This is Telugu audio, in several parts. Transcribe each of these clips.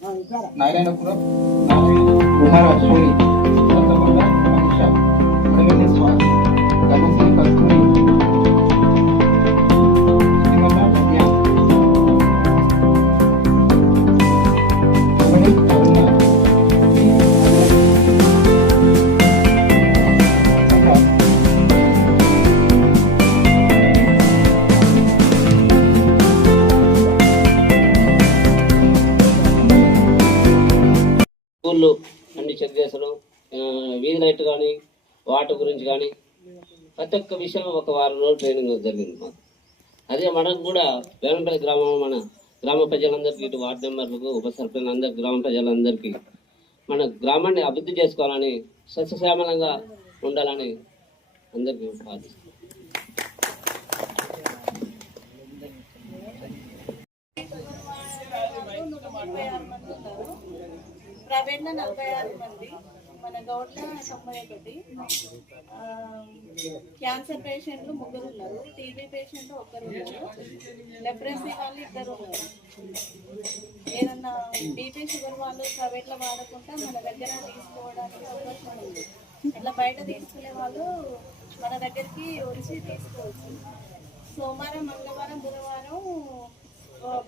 నారాయణపురం కుమార అశ్విని కొత్తగొండ మనీష ప్రవీణ స్వామి గణశ్రీ కస్తూరి శ్రీమల్ల నవ్య రమణి అరుణ స్కూళ్ళు అన్ని చెక్ చేసడం, వీధి లైట్ కానీ వాటర్ గురించి కానీ ప్రతి ఒక్క విషయం ఒక వారం రోజులు ట్రైనింగ్ జరిగింది మాకు. అదే మనకు కూడా వేలంపల్లి గ్రామం మన గ్రామ ప్రజలందరికీ, ఇటు వార్డు మెంబర్లకు, ఉప సర్పంచ్ అందరికి, గ్రామ ప్రజలందరికీ మన గ్రామాన్ని అభివృద్ధి చేసుకోవాలని, సస్యశ్యామలంగా ఉండాలని అందరికీ ఆశిస్తున్నాను. ప్రైవేట్ 46 మంది, మన గవర్నమెంట్ 91, క్యాన్సర్ పేషెంట్లు 3 ఉన్నారు, టీబీ పేషెంట్ 1 ఉన్నారు, లెప్రసీ వాళ్ళు 2 ఉన్నారు. ఏదన్నా బీపీ షుగర్ వాళ్ళు ప్రైవేట్లో వాడకుండా మన దగ్గర తీసుకోవడానికి అవకాశం ఉంది. అట్లా బయట తీసుకునే వాళ్ళు మన దగ్గరికి వచ్చి తీసుకోవచ్చు. సోమవారం, మంగళవారం, బుధవారం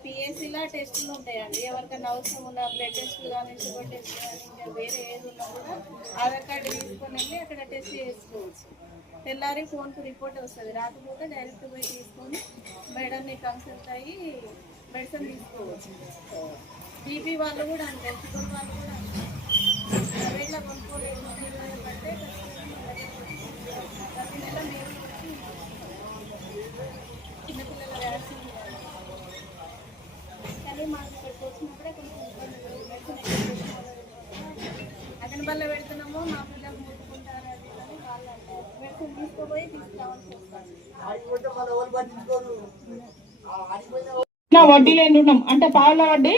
పిఎస్సిలా టెస్టులు ఉంటాయండి. ఎవరికైనా అవసరం ఉన్న బ్లడ్ టెస్టులు కానీ, షుగర్ టెస్ట్ కానీ, ఇంకా వేరే ఏది ఉన్నా కూడా ఆధార్ కార్డు తీసుకొని వెళ్ళి అక్కడ టెస్ట్ చేసుకోవచ్చు. తెల్లారి ఫోన్కు రిపోర్ట్ వస్తుంది, రాకపోతే డైరెక్ట్ పోయి తీసుకొని మేడంని కన్సల్ట్ అయ్యి మెడిసిన్ తీసుకోవచ్చు. బీపీ వాళ్ళు కూడా అంతే, షుగర్ వాళ్ళు కూడా అంతే. ప్రైవేట్లో కొనుక్కోలేదు అంటే ప్రతి నెల మీరు చిన్నపిల్లల వ్యాక్సిన్ మాకు ఇక్కడికి వచ్చినప్పుడే కొంచెం అతని వల్ల పెడుతున్నామో మా పిల్లలు ముట్టుకుంటారు అని వాళ్ళు అంటారు. మెడిసిన్ తీసుకుపోయి తీసుకురావాల్సి వస్తుంది. వడ్డీ లేని రుణం అంటే పావుల వడ్డీ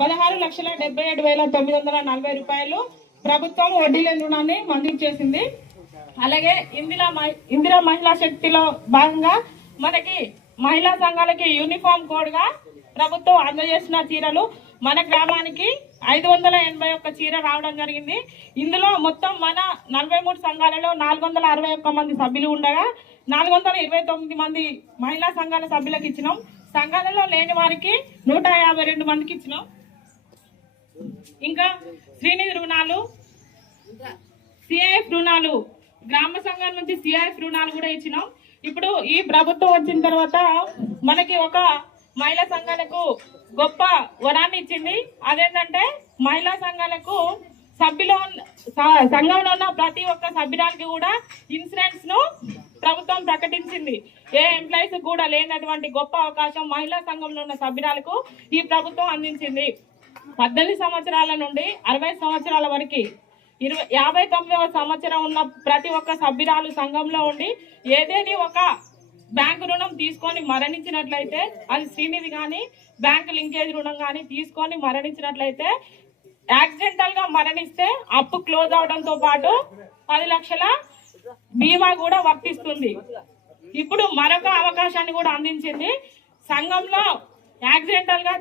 16,77,940 రూపాయలు ప్రభుత్వం వడ్డీ లేని రుణాన్ని మంజూరు చేసింది. అలాగే ఇందిరా మహిళా శక్తిలో భాగంగా మనకి మహిళా సంఘాలకి యూనిఫామ్ కోడ్ గా ప్రభుత్వం అందజేసిన చీరలు మన గ్రామానికి 581 చీర రావడం జరిగింది. ఇందులో మొత్తం మన 43 సంఘాలలో 461 మంది సభ్యులు ఉండగా 429 మంది మహిళా సంఘాల సభ్యులకు ఇచ్చినాం. సంఘాలలో లేని వారికి 152 మందికి ఇచ్చినాం. ఇంకా శ్రీనిధి రుణాలు, సిఐఎఫ్ రుణాలు, గ్రామ సంఘాల నుంచి సిఐఎఫ్ రుణాలు కూడా ఇచ్చినాం. ఇప్పుడు ఈ ప్రభుత్వం వచ్చిన తర్వాత మనకి ఒక మహిళా సంఘాలకు గొప్ప వరాన్ని ఇచ్చింది. అదేంటంటే మహిళా సంఘాలకు సంఘంలో ఉన్న ప్రతి ఒక్క సభ్యురాలకి కూడా ఇన్సూరెన్స్ ను ప్రభుత్వం ప్రకటించింది. ఏ ఎంప్లాయీస్ కూడా లేనటువంటి గొప్ప అవకాశం మహిళా సంఘంలో ఉన్న సభ్యురాలకు ఈ ప్రభుత్వం అందించింది. 18 సంవత్సరాల నుండి 60 సంవత్సరాల వరకు 59వ సంవత్సరం ఉన్న ప్రతి ఒక్క సభ్యురాలు సంఘంలో ఉండి ఏదేని ఒక బ్యాంకు రుణం తీసుకొని మరణించినట్లయితే, అది శ్రీనిధి కానీ బ్యాంకు లింకేజ్ రుణం కానీ తీసుకొని మరణించినట్లయితే, యాక్సిడెంటల్ గా మరణిస్తే అప్పు క్లోజ్ అవడంతో పాటు 10 లక్షల బీమా కూడా వర్తిస్తుంది. ఇప్పుడు మరొక అవకాశాన్ని కూడా అందించింది. సంఘంలో యాక్సిడెంటల్ గా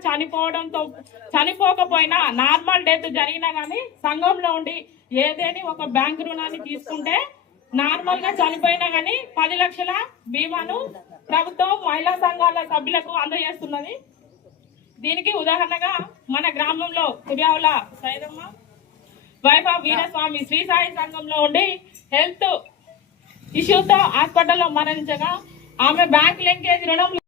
చనిపోకపోయినా నార్మల్ డెత్ జరిగినా కానీ సంఘంలో ఉండి ఏదేని ఒక బ్యాంకు రుణాన్ని తీసుకుంటే నార్మల్ గా చనిపోయినా గానీ 10 లక్షల బీమాను ప్రభుత్వం మహిళా సంఘాల సభ్యులకు అందజేస్తున్నది. దీనికి ఉదాహరణగా మన గ్రామంలో కుర్యావుల సైదమ్మ వైఫ్ ఆఫ్ వీరస్వామి శ్రీ సాయి సంఘంలో ఉండి హెల్త్ ఇష్యూతో హాస్పిటల్లో మరణించగా ఆమె బ్యాంక్ లింకేజ్ రుణం